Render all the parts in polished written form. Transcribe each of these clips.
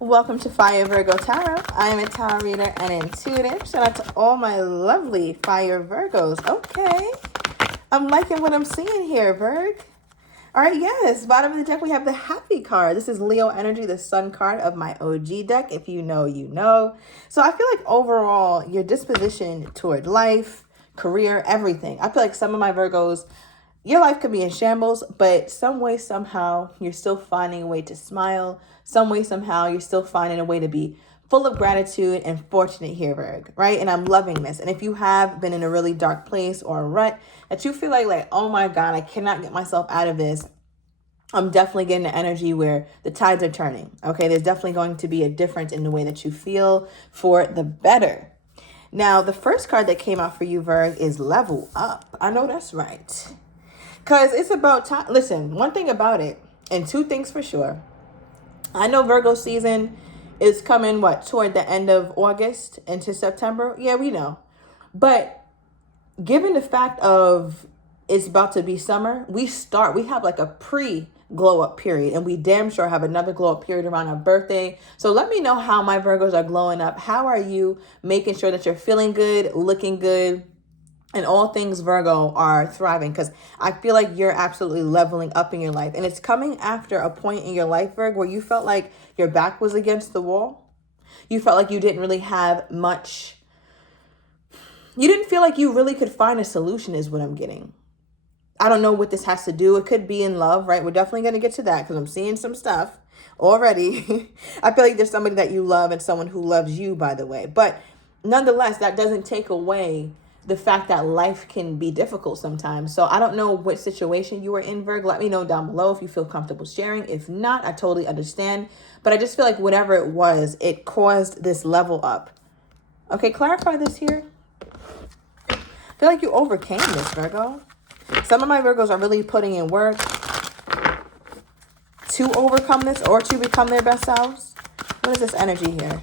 Welcome to Fire Virgo Tarot. I am a tarot reader and intuitive. Shout out to all my lovely Fire Virgos. Okay. I'm liking what I'm seeing here, Virg. All right, yes. Bottom of the deck, we have the Happy card. This is Leo Energy, the Sun card of my OG deck. If you know, you know. So I feel like overall, your disposition toward life, career, everything. I feel like some of my Virgos, your life could be in shambles, but some way, somehow, you're still finding a way to smile. Some way, somehow, you're still finding a way to be full of gratitude and fortunate here, Virg, right? And I'm loving this. And if you have been in a really dark place or a rut that you feel like, oh my God, I cannot get myself out of this, I'm definitely getting the energy where the tides are turning, okay? There's definitely going to be a difference in the way that you feel for the better. Now, the first card that came out for you, Virg, is Level Up. I know that's right. Because it's about time. Listen, one thing about it, and two things for sure. I know Virgo season is coming, toward the end of August into September? Yeah, we know. But given the fact of it's about to be summer, we have like a pre-glow up period, and we damn sure have another glow up period around our birthday. So let me know how my Virgos are glowing up. How are you making sure that you're feeling good, looking good, and all things Virgo are thriving? Because I feel like you're absolutely leveling up in your life. And it's coming after a point in your life, Virgo, where you felt like your back was against the wall. You felt like you didn't really have much. You didn't feel like you really could find a solution is what I'm getting. I don't know what this has to do. It could be in love, right? We're definitely going to get to that because I'm seeing some stuff already. I feel like there's somebody that you love and someone who loves you, by the way. But nonetheless, that doesn't take away the fact that life can be difficult sometimes. So I don't know what situation you were in, Virg. Let me know down below if you feel comfortable sharing. If not, I totally understand. But I just feel like whatever it was, it caused this level up. Okay, clarify this here. I feel like you overcame this, Virgo. Some of my Virgos are really putting in work to overcome this or to become their best selves. What is this energy here?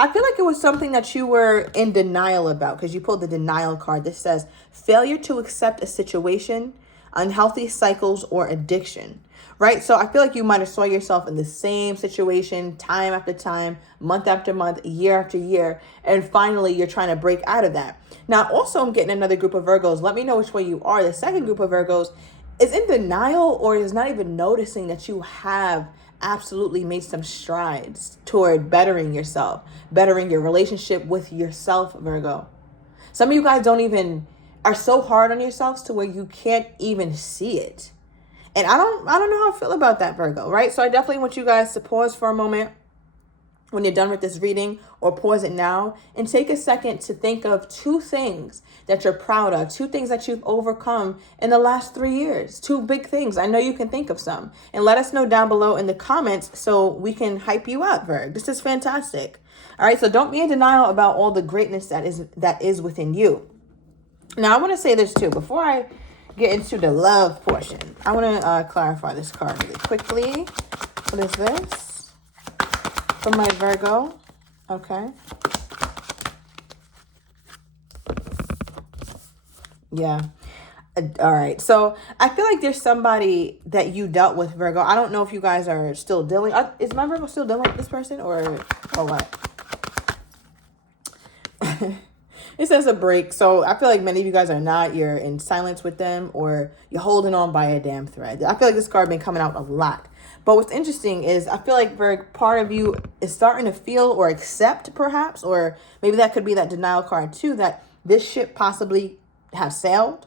I feel like it was something that you were in denial about because you pulled the denial card. This says failure to accept a situation, unhealthy cycles, or addiction, right? So I feel like you might have saw yourself in the same situation time after time, month after month, year after year, and finally you're trying to break out of that. Now, also I'm getting another group of Virgos. Let me know which way you are. The second group of Virgos is in denial or is not even noticing that you have absolutely made some strides toward bettering yourself, bettering your relationship with yourself, Virgo. Some of you guys are so hard on yourselves to where you can't even see it. And I don't know how I feel about that, Virgo, right? So I definitely want you guys to pause for a moment when you're done with this reading, or pause it now and take a second to think of two things that you're proud of, two things that you've overcome in the last 3 years, two big things. I know you can think of some, and let us know down below in the comments so we can hype you up, Virg. This is fantastic. All right, so don't be in denial about all the greatness that is within you. Now, I want to say this too. Before I get into the love portion, I want to clarify this card really quickly. What is this? For my Virgo, okay. Yeah. All right. So I feel like there's somebody that you dealt with, Virgo. I don't know if you guys are still dealing. Is my Virgo still dealing with this person or what? It says a break. So I feel like many of you guys are not. You're in silence with them or you're holding on by a damn thread. I feel like this card been coming out a lot. But what's interesting is I feel like part of you is starting to feel or accept perhaps, or maybe that could be that denial card too, that this ship possibly has sailed,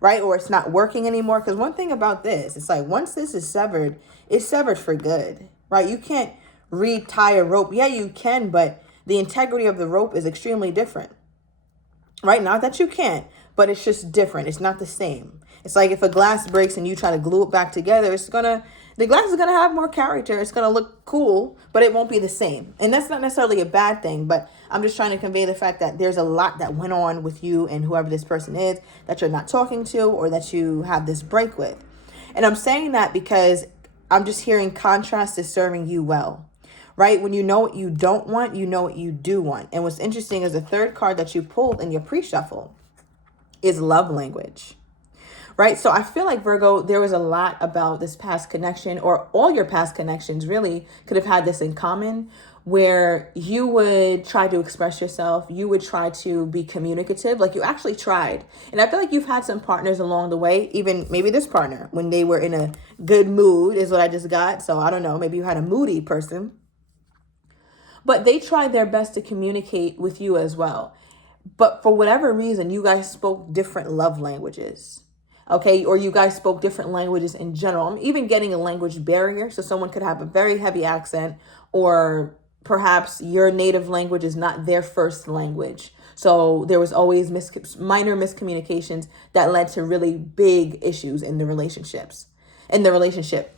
right? Or it's not working anymore. Because one thing about this, it's like once this is severed, it's severed for good, right? You can't retie a rope. Yeah, you can, but the integrity of the rope is extremely different, right? Not that you can't, but it's just different. It's not the same. It's like if a glass breaks and you try to glue it back together, the glass is going to have more character. It's going to look cool, but it won't be the same. And that's not necessarily a bad thing, but I'm just trying to convey the fact that there's a lot that went on with you and whoever this person is that you're not talking to or that you have this break with. And I'm saying that because I'm just hearing contrast is serving you well, right? When you know what you don't want, you know what you do want. And what's interesting is the third card that you pulled in your pre-shuffle is love language. right? So I feel like, Virgo, there was a lot about this past connection, or all your past connections really could have had this in common, where you would try to express yourself, you would try to be communicative, like you actually tried. And I feel like you've had some partners along the way, even maybe this partner, when they were in a good mood is what I just got. So I don't know, maybe you had a moody person, but they tried their best to communicate with you as well. But for whatever reason, you guys spoke different love languages. Okay, or you guys spoke different languages in general. I'm even getting a language barrier. So someone could have a very heavy accent, or perhaps your native language is not their first language. So there was always minor miscommunications that led to really big issues in the relationships, in the relationship.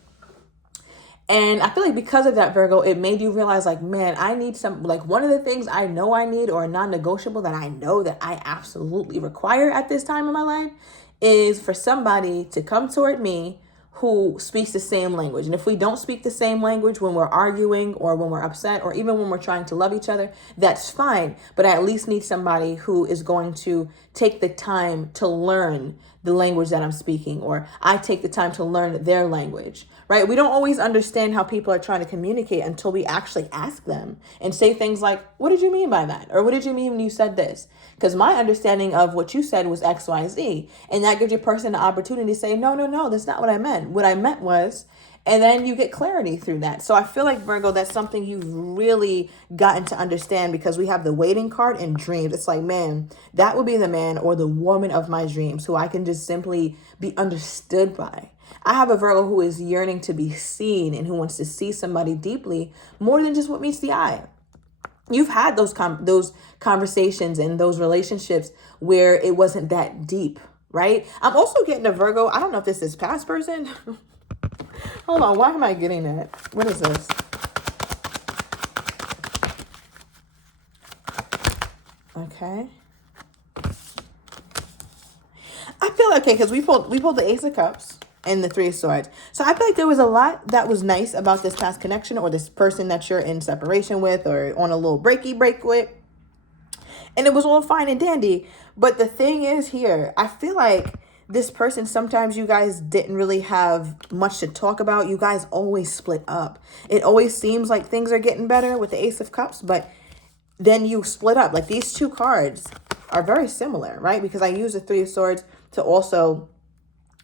And I feel like because of that, Virgo, it made you realize, like, man, I need some, like, one of the things I know I need, or a non-negotiable that I know that I absolutely require at this time in my life, is for somebody to come toward me who speaks the same language. And if we don't speak the same language when we're arguing, or when we're upset, or even when we're trying to love each other, that's fine. But I at least need somebody who is going to take the time to learn the language that I'm speaking, or I take the time to learn their language, right? We don't always understand how people are trying to communicate until we actually ask them and say things like, what did you mean by that? Or what did you mean when you said this? Because my understanding of what you said was X, Y, Z. And that gives your person the opportunity to say, no, that's not what I meant. What I meant was, and then you get clarity through that. So I feel like, Virgo, that's something you've really gotten to understand, because we have the waiting card and dreams. It's like, man, that would be the man or the woman of my dreams who I can just simply be understood by. I have a Virgo who is yearning to be seen and who wants to see somebody deeply, more than just what meets the eye. You've had those conversations and those relationships where it wasn't that deep, right? I'm also getting a Virgo. I don't know if this is past person. Hold on. Why am I getting that? What is this? Okay. I feel okay because we pulled the Ace of Cups and the Three of Swords. So I feel like there was a lot that was nice about this past connection, or this person that you're in separation with, or on a little break with. And it was all fine and dandy. But the thing is here, I feel like this person, sometimes you guys didn't really have much to talk about. You guys always split up. It always seems like things are getting better with the Ace of Cups, but then you split up. Like, these two cards are very similar, right? Because I use the Three of Swords to also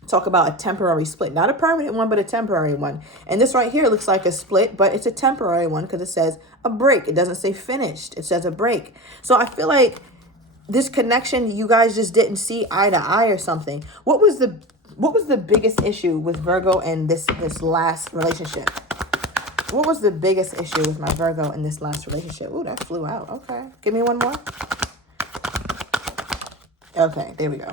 talk about a temporary split. Not a permanent one, but a temporary one. And this right here looks like a split, but it's a temporary one because it says a break. It doesn't say finished. It says a break. So I feel like this connection, you guys just didn't see eye to eye or something. What was the biggest issue with Virgo and this last relationship? What was the biggest issue with my Virgo in this last relationship? Ooh, that flew out. Okay. Give me one more. Okay, there we go.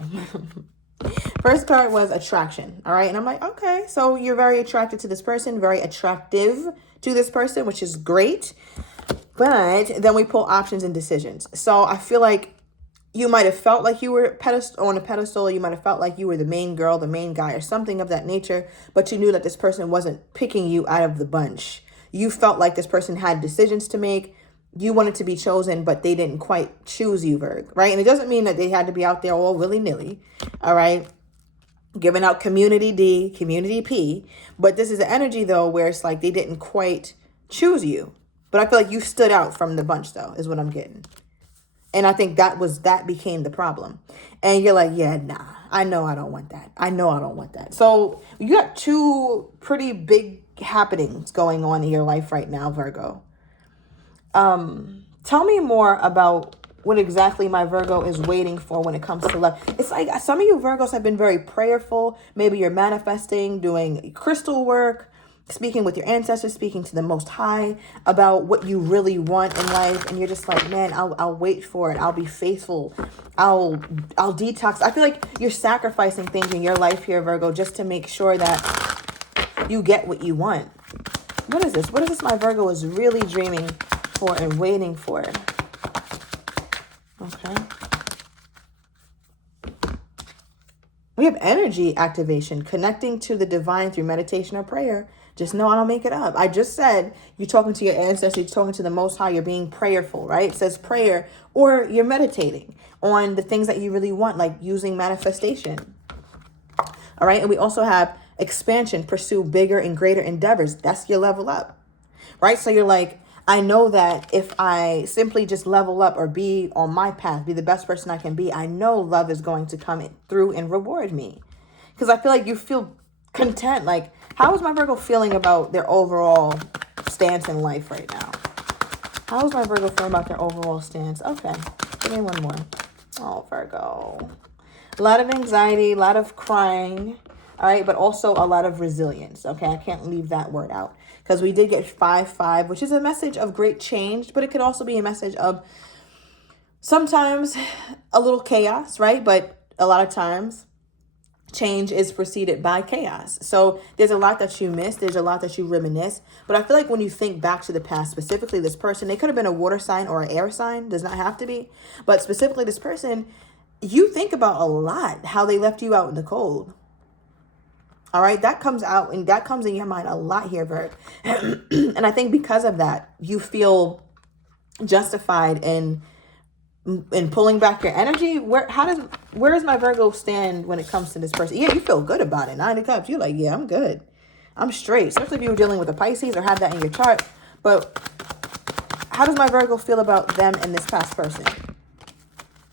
First card was attraction. All right. And I'm like, okay, so you're very attracted to this person, very attractive to this person, which is great. But then we pull options and decisions. So I feel like you might have felt like you were on a pedestal. You might have felt like you were the main girl, the main guy, or something of that nature. But you knew that this person wasn't picking you out of the bunch. You felt like this person had decisions to make. You wanted to be chosen, but they didn't quite choose you, Virg, right? And it doesn't mean that they had to be out there all willy-nilly, all right? Giving out community D, community P. But this is the energy, though, where it's like they didn't quite choose you. But I feel like you stood out from the bunch, though, is what I'm getting. And I think that became the problem. And you're like, yeah, nah, I know I don't want that. I know I don't want that. So you got two pretty big happenings going on in your life right now, Virgo. Tell me more about what exactly my Virgo is waiting for when it comes to love. It's like some of you Virgos have been very prayerful. Maybe you're manifesting, doing crystal work, speaking with your ancestors, speaking to the Most High about what you really want in life. And you're just like, man, I'll wait for it. I'll be faithful. I'll detox. I feel like you're sacrificing things in your life here, Virgo, just to make sure that you get what you want. What is this? What is this my Virgo is really dreaming for and waiting for? Okay. We have energy activation, connecting to the divine through meditation or prayer. Just know I don't make it up. I just said you're talking to your ancestors, you're talking to the Most High, you're being prayerful, right? It says prayer, or you're meditating on the things that you really want, like using manifestation. All right. And we also have expansion, pursue bigger and greater endeavors. That's your level up. Right. So you're like, I know that if I simply just level up or be on my path, be the best person I can be, I know love is going to come through and reward me. Because I feel like you feel content. Like, how is my Virgo feeling about their overall stance in life right now? How is my Virgo feeling about their overall stance? Okay, give me one more. Oh, Virgo. A lot of anxiety, a lot of crying, all right, but also a lot of resilience, okay? I can't leave that word out because we did get 5-5, which is a message of great change, but it could also be a message of sometimes a little chaos, right? But a lot of times change is preceded by chaos. So there's a lot that you miss. There's a lot that you reminisce. But I feel like when you think back to the past, specifically this person, they could have been a water sign or an air sign. Does not have to be. But specifically this person, you think about a lot how they left you out in the cold. All right. That comes out and that comes in your mind a lot here, Virg. And I think because of that, you feel justified in pulling back your energy. Where does my Virgo stand when it comes to this person? Yeah, you feel good about it. 9 of Cups. You're like, yeah, I'm good. I'm straight. Especially if you were dealing with a Pisces or have that in your chart. But how does my Virgo feel about them and this past person?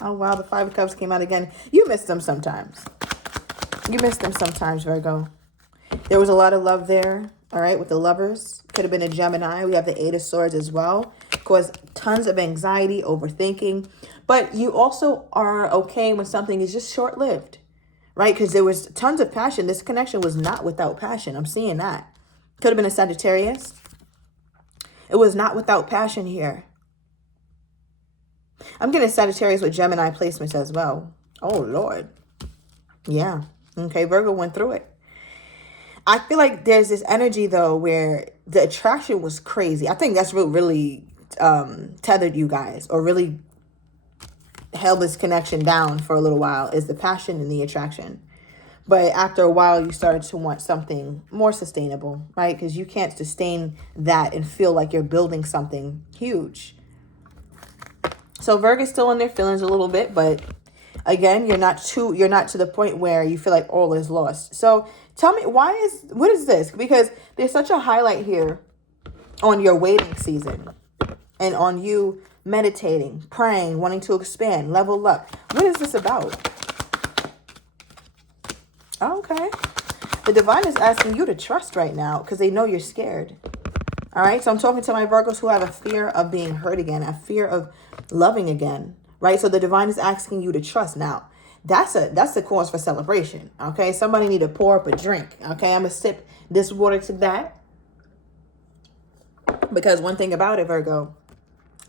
Oh, wow. The 5 of Cups came out again. You miss them sometimes. You miss them sometimes, Virgo. There was a lot of love there. All right. With the Lovers. Could have been a Gemini. We have the 8 of Swords as well. Cause tons of anxiety, overthinking. But you also are okay when something is just short-lived, right? Because there was tons of passion. This connection was not without passion. I'm seeing that. Could have been a Sagittarius. It was not without passion here. I'm getting Sagittarius with Gemini placements as well. Oh, Lord. Yeah. Okay, Virgo went through it. I feel like there's this energy, though, where the attraction was crazy. I think that's what really tethered you guys or really held this connection down for a little while is the passion and the attraction. But after a while, you started to want something more sustainable, right? Because you can't sustain that and feel like you're building something huge. So Virgo's still in their feelings a little bit, but again, you're not to the point where you feel like all is lost. So tell me, what is this? Because there's such a highlight here on your waiting season and on you meditating, praying, wanting to expand, level up. What is this about? Okay. The divine is asking you to trust right now because they know you're scared. All right. So I'm talking to my Virgos who have a fear of being hurt again, a fear of loving again. Right. So the divine is asking you to trust. Now, that's a cause for celebration. Okay. Somebody need to pour up a drink. Okay. I'm going to sip this water to that. Because one thing about it, Virgo,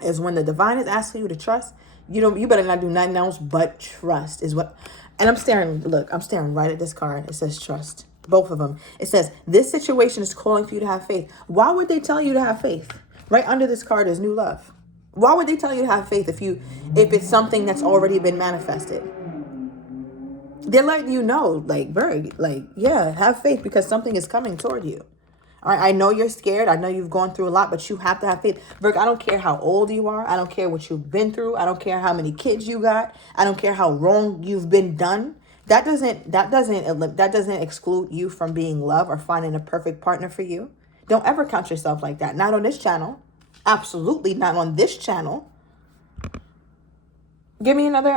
is when the divine is asking you to trust, you better not do nothing else but trust is what. And I'm staring right at this card. It says trust. Both of them. It says this situation is calling for you to have faith. Why would they tell you to have faith? Right under this card is new love. Why would they tell you to have faith if it's something that's already been manifested? They're letting you know, like, Virg, like, yeah, have faith because something is coming toward you. All right, I know you're scared. I know you've gone through a lot, but you have to have faith. Virg, I don't care how old you are. I don't care what you've been through. I don't care how many kids you got. I don't care how wrong you've been done. That doesn't exclude you from being loved or finding a perfect partner for you. Don't ever count yourself like that. Not on this channel. Absolutely not on this channel. Give me another,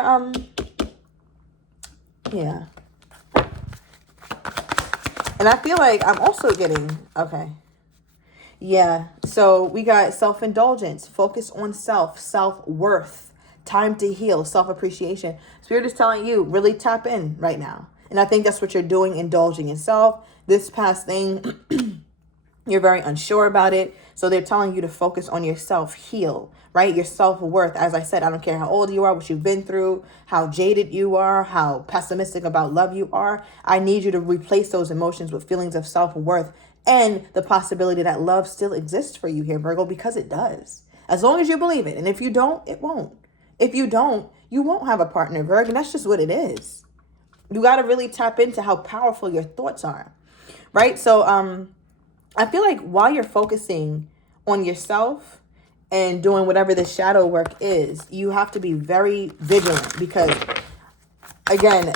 yeah. And I feel like I'm also getting, okay. Yeah, so we got self-indulgence, focus on self-worth, time to heal, self-appreciation. Spirit is telling you, really tap in right now. And I think that's what you're doing, indulging in self. This past thing, you're very unsure about it. So they're telling you to focus on yourself, heal, right? Your self-worth. As I said, I don't care how old you are, what you've been through, how jaded you are, how pessimistic about love you are. I need you to replace those emotions with feelings of self-worth and the possibility that love still exists for you here, Virgo, because it does. As long as you believe it. And if you don't, it won't. If you don't, you won't have a partner, Virgo. And that's just what it is. You got to really tap into how powerful your thoughts are, right? So, I feel like while you're focusing on yourself and doing whatever the shadow work is, you have to be very vigilant because, again,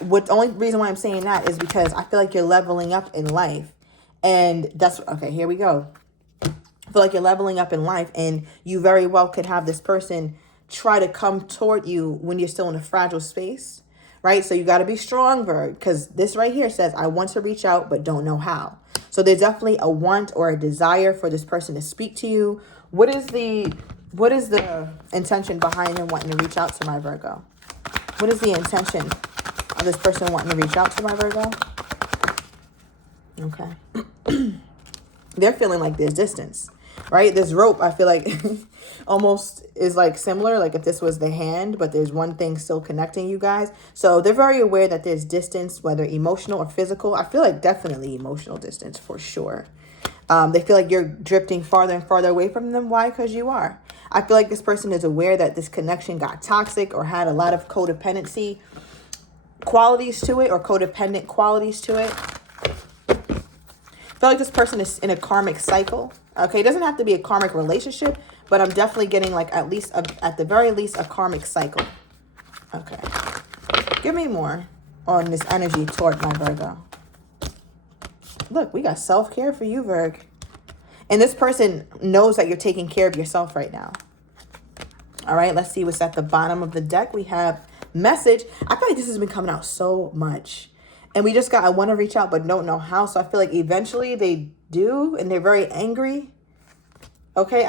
what the only reason why I'm saying that is because I feel like you're leveling up in life. And that's, okay, here we go. I feel like you're leveling up in life, and you very well could have this person try to come toward you when you're still in a fragile space, right? So you got to be strong, Virg, because this right here says, I want to reach out, but don't know how. So there's definitely a want or a desire for this person to speak to you. What is the intention behind them wanting to reach out to my Virgo? What is the intention of this person wanting to reach out to my Virgo? Okay. They're feeling like there's distance, right? This rope, I feel like almost is like similar, like if this was the hand, but there's one thing still connecting you guys. So they're very aware that there's distance, whether emotional or physical. I feel like definitely emotional distance for sure. They feel like you're drifting farther and farther away from them. Why? Because you are. I feel like this person is aware that this connection got toxic or had a lot of codependency qualities to it, or codependent qualities to it. I feel like this person is in a karmic cycle. Okay, it doesn't have to be a karmic relationship, but I'm definitely getting like at the very least a karmic cycle. Okay, give me more on this energy toward my Virgo. Look, we got self-care for you, Virg. And this person knows that you're taking care of yourself right now. All right, let's see what's at the bottom of the deck. We have message. I feel like this has been coming out so much. And we just got, I want to reach out, but don't know how. So I feel like eventually they do, and they're very angry. Okay,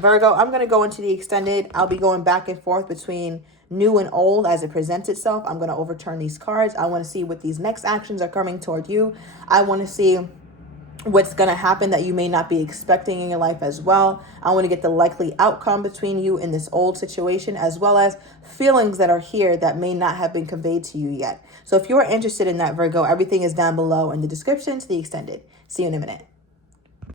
Virgo, I'm going to go into the extended. I'll be going back and forth between new and old as it presents itself. I'm going to overturn these cards. I want to see what these next actions are coming toward you. I want to see what's going to happen that you may not be expecting in your life as well. I want to get the likely outcome between you in this old situation, as well as feelings that are here that may not have been conveyed to you yet. So if you're interested in that, Virgo, everything is down below in the description to the extended. See you in a minute.